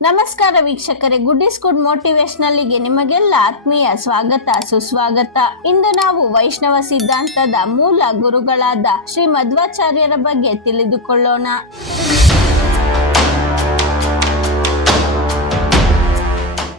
ನಮಸ್ಕಾರ ವೀಕ್ಷಕರೇ, good is good ಮೋಟಿವೇಶನಲ್ಗೆ ನಿಮಗೆಲ್ಲ ಆತ್ಮೀಯ ಸ್ವಾಗತ ಸುಸ್ವಾಗತ. ಇಂದು ನಾವು ವೈಷ್ಣವ ಸಿದ್ಧಾಂತದ ಮೂಲ ಗುರುಗಳಾದ ಶ್ರೀ ಮಧ್ವಾಚಾರ್ಯರ ಬಗ್ಗೆ ತಿಳಿದುಕೊಳ್ಳೋಣ.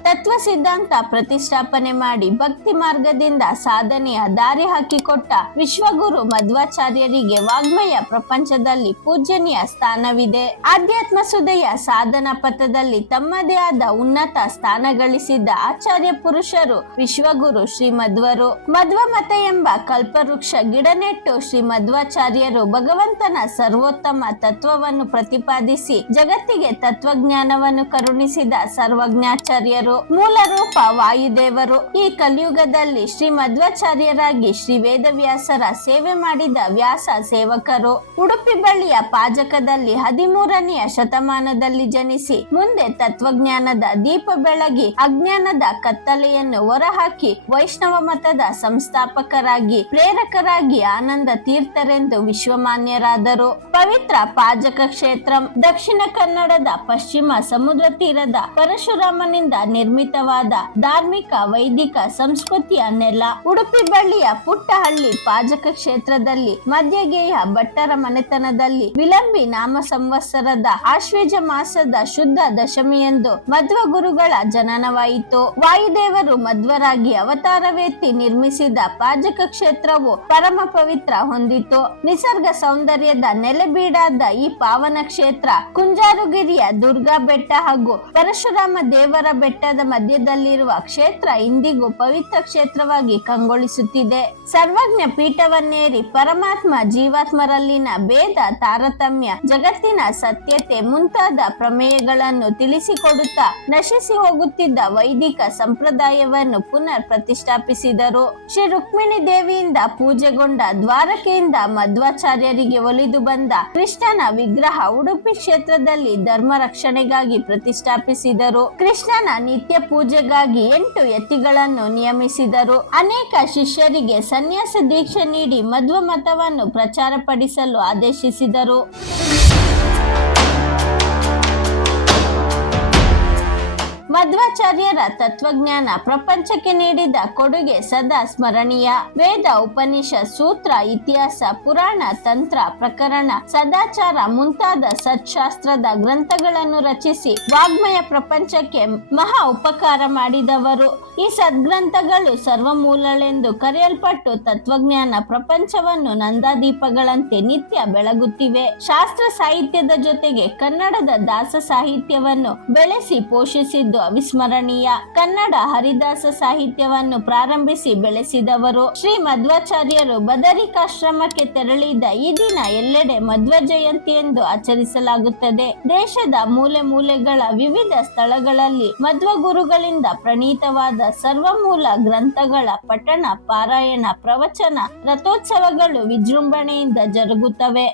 ತತ್ವ ಸಿದ್ಧಾಂತ ಪ್ರತಿಷ್ಠಾಪನೆ ಮಾಡಿ ಭಕ್ತಿ ಮಾರ್ಗದಿಂದ ಸಾಧನೆಯ ದಾರಿ ಹಾಕಿಕೊಟ್ಟ ವಿಶ್ವಗುರು ಮಧ್ವಾಚಾರ್ಯರಿಗೆ ವಾಗ್ಮಯ ಪ್ರಪಂಚದಲ್ಲಿ ಪೂಜ್ಯನೀಯ ಸ್ಥಾನವಿದೆ. ಆಧ್ಯಾತ್ಮ ಸುದೆಯ ಸಾಧನಾ ಪಥದಲ್ಲಿ ತಮ್ಮದೇ ಆದ ಉನ್ನತ ಸ್ಥಾನ ಗಳಿಸಿದ್ದ ಆಚಾರ್ಯ ಪುರುಷರು ವಿಶ್ವಗುರು ಶ್ರೀ ಮಧ್ವರು. ಮಧ್ವ ಮತ ಎಂಬ ಕಲ್ಪವೃಕ್ಷ ಗಿಡ ನೆಟ್ಟು ಶ್ರೀ ಮಧ್ವಾಚಾರ್ಯರು ಭಗವಂತನ ಸರ್ವೋತ್ತಮ ತತ್ವವನ್ನು ಪ್ರತಿಪಾದಿಸಿ ಜಗತ್ತಿಗೆ ತತ್ವಜ್ಞಾನವನ್ನು ಕರುಣಿಸಿದ ಸರ್ವಜ್ಞಾಚಾರ್ಯರು. ಮೂಲ ರೂಪ ವಾಯುದೇವರು. ಈ ಕಲಿಯುಗದಲ್ಲಿ ಶ್ರೀ ಮಧ್ವಾಚಾರ್ಯರಾಗಿ ಶ್ರೀ ವೇದವ್ಯಾಸರ ಸೇವೆ ಮಾಡಿದ ವ್ಯಾಸ ಸೇವಕರು. ಉಡುಪಿ ಬಳಿಯ ಪಾಜಕದಲ್ಲಿ 13ನೆಯ ಶತಮಾನದಲ್ಲಿ ಜನಿಸಿ ಮುಂದೆ ತತ್ವಜ್ಞಾನದ ದೀಪ ಬೆಳಗಿ ಅಜ್ಞಾನದ ಕತ್ತಲೆಯನ್ನು ಹೊರಹಾಕಿ ವೈಷ್ಣವ ಮತದ ಸಂಸ್ಥಾಪಕರಾಗಿ ಪ್ರೇರಕರಾಗಿ ಆನಂದ ತೀರ್ಥರೆಂದು ವಿಶ್ವಮಾನ್ಯರಾದರು. ಪವಿತ್ರ ಪಾಜಕ ಕ್ಷೇತ್ರ ದಕ್ಷಿಣ ಕನ್ನಡದ ಪಶ್ಚಿಮ ಸಮುದ್ರ ತೀರದ ಪರಶುರಾಮನಿಂದ ನಿರ್ಮಿತವಾದ ಧಾರ್ಮಿಕ ವೈದಿಕ ಸಂಸ್ಕೃತಿಯ ನೆಲ. ಉಡುಪಿ ಬಳ್ಳಿಯ ಪುಟ್ಟಹಳ್ಳಿ ಪಾಜಕ ಕ್ಷೇತ್ರದಲ್ಲಿ ಮಧ್ಯಗೇಯ ಭಟ್ಟರ ಮನೆತನದಲ್ಲಿ ವಿಲಂಬಿ ನಾಮ ಸಂವತ್ಸರದ ಆಶ್ವೇಜ ಮಾಸದ ಶುದ್ಧ ದಶಮಿಯಂದು ಮಧ್ವ ಗುರುಗಳ ಜನನವಾಯಿತು. ವಾಯುದೇವರು ಮಧ್ವರಾಗಿ ಅವತಾರವೆತ್ತಿ ನಿರ್ಮಿಸಿದ ಪಾಜಕ ಕ್ಷೇತ್ರವು ಪರಮ ಪವಿತ್ರ ಹೊಂದಿತು. ನಿಸರ್ಗ ಸೌಂದರ್ಯದ ನೆಲೆಬೀಡಾದ ಈ ಪಾವನ ಕ್ಷೇತ್ರ ಕುಂಜಾರುಗಿರಿಯ ದುರ್ಗಾ ಬೆಟ್ಟ ಹಾಗೂ ಪರಶುರಾಮ ದೇವರ ಬೆಟ್ಟದ ಮಧ್ಯದಲ್ಲಿರುವ ಕ್ಷೇತ್ರ ಇಂದಿಗೂ ಪವಿತ್ರ ಕ್ಷೇತ್ರವಾಗಿ ಕಂಗೊಳಿಸುತ್ತಿದೆ. ಸರ್ವಜ್ಞ ಪೀಠವನ್ನೇರಿ ಪರಮಾತ್ಮ ಜೀವಾತ್ಮರಲ್ಲಿನ ಭೇದ ತಾರತಮ್ಯ ಜಗತ್ತಿನ ಸತ್ಯತೆ ಮುಂತಾದ ಪ್ರಮೇಯಗಳನ್ನು ತಿಳಿಸಿಕೊಡುತ್ತಾ ನಶಿಸಿ ಹೋಗುತ್ತಿದ್ದ ವೈದಿಕ ಸಂಪ್ರದಾಯವನ್ನು ಪುನರ್ ಪ್ರತಿಷ್ಠಾಪಿಸಿದರು. ಶ್ರೀ ರುಕ್ಮಿಣಿ ದೇವಿಯಿಂದ ಪೂಜೆಗೊಂಡ ದ್ವಾರಕೆಯಿಂದ ಮಧ್ವಾಚಾರ್ಯರಿಗೆ ಒಲಿದು ಬಂದ ಕೃಷ್ಣನ ವಿಗ್ರಹ ಉಡುಪಿ ಕ್ಷೇತ್ರದಲ್ಲಿ ಧರ್ಮ ರಕ್ಷಣೆಗಾಗಿ ಪ್ರತಿಷ್ಠಾಪಿಸಿದರು. ಕೃಷ್ಣನ ನಿತ್ಯ ಪೂಜೆಗಾಗಿ 8 ಯತಿಗಳನ್ನು ನಿಯಮಿಸಿದರು. ಅನೇಕ ಶಿಷ್ಯರಿಗೆ ಸನ್ಯಾಸ ದೀಕ್ಷೆ ನೀಡಿ ಮಧ್ವ ಮತವನ್ನು ಪ್ರಚಾರಪಡಿಸಲು ಆದೇಶಿಸಿದರು. ಮಧ್ವಾಚಾರ್ಯರ ತತ್ವಜ್ಞಾನ ಪ್ರಪಂಚಕ್ಕೆ ನೀಡಿದ ಕೊಡುಗೆ ಸದಾ ಸ್ಮರಣೀಯ. ವೇದ, ಉಪನಿಷತ್, ಸೂತ್ರ, ಇತಿಹಾಸ, ಪುರಾಣ, ತಂತ್ರ, ಪ್ರಕರಣ, ಸದಾಚಾರ ಮುಂತಾದ ಸತ್ಶಾಸ್ತ್ರದ ಗ್ರಂಥಗಳನ್ನು ರಚಿಸಿ ವಾಗ್ಮಯ ಪ್ರಪಂಚಕ್ಕೆ ಮಹಾ ಉಪಕಾರ ಮಾಡಿದವರು. ಈ ಸದ್ಗ್ರಂಥಗಳು ಸರ್ವಮೂಲಳೆಂದು ಕರೆಯಲ್ಪಟ್ಟು ತತ್ವಜ್ಞಾನ ಪ್ರಪಂಚವನ್ನು ನಂದಾದೀಪಗಳಂತೆ ನಿತ್ಯ ಬೆಳಗುತ್ತಿವೆ. ಶಾಸ್ತ್ರ ಸಾಹಿತ್ಯದ ಜೊತೆಗೆ ಕನ್ನಡದ ದಾಸ ಸಾಹಿತ್ಯವನ್ನು ಬೆಳೆಸಿ ಪೋಷಿಸಿದ್ದು ಅವಿಸ್ಮರಣೀಯ. ಕನ್ನಡ ಹರಿದಾಸ ಸಾಹಿತ್ಯವನ್ನು ಪ್ರಾರಂಭಿಸಿ ಬೆಳೆಸಿದವರು. ಶ್ರೀ ಮಧ್ವಾಚಾರ್ಯರು ಬದರಿಕಾಶ್ರಮಕ್ಕೆ ತೆರಳಿದ ಈ ದಿನ ಎಲ್ಲೆಡೆ ಮಧ್ವ ಜಯಂತಿ ಎಂದು ಆಚರಿಸಲಾಗುತ್ತದೆ. ದೇಶದ ಮೂಲೆ ಮೂಲೆಗಳ ವಿವಿಧ ಸ್ಥಳಗಳಲ್ಲಿ ಮಧ್ವ ಗುರುಗಳಿಂದ ಪ್ರಣೀತವಾದ ಸರ್ವಮೂಲ ಗ್ರಂಥಗಳ ಪಠಣ, ಪಾರಾಯಣ, ಪ್ರವಚನ, ರಥೋತ್ಸವಗಳು ವಿಜೃಂಭಣೆಯಿಂದ ಜರುಗುತ್ತವೆ.